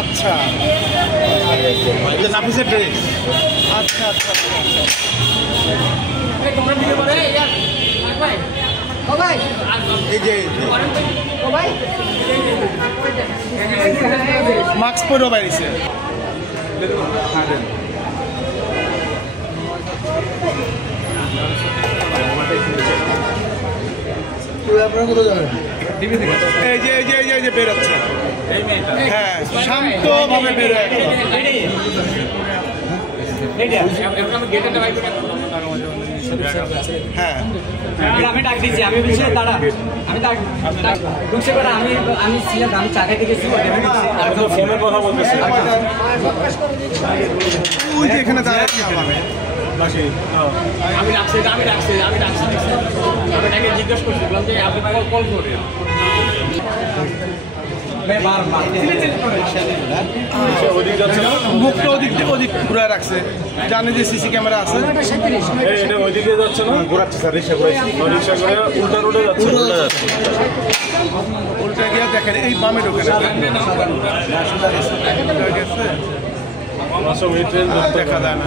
আচ্ছা নাফিসের ড্রেস। আচ্ছা আচ্ছা এই যে মাস্ক পরেও বাইরেছে। আপনারা কোথাও যাবেন? এই যে এই যে এই যে এই যে বেরোচ্ছে। হ্যাঁ শান্তভাবে বেরোয়। হ্যাঁ আমি ডাক দিচ্ছি, আমি বলছি দাঁড়া, আমি ঢুকছে করে আমি ছিলাম, আমি চা খাইতে গেছি, ফোনের কথা বলতেছি। ওই যে এখানে দাঁড়াচ্ছি আমি রাখছি আমি জিজ্ঞেস করছিলাম যে আপনি কল করেন। মুখটা ওদিক ঘুরে রাখছে, জানে যে সিসি ক্যামেরা আছে। ওইদিকে যাচ্ছে না, ঘোরাচ্ছে স্যার, রিক্সা করে উল্টা রোডে যাচ্ছে। উল্টা গিয়ে দেখেন এই বামে ঢোকে না, দেখা যায় না।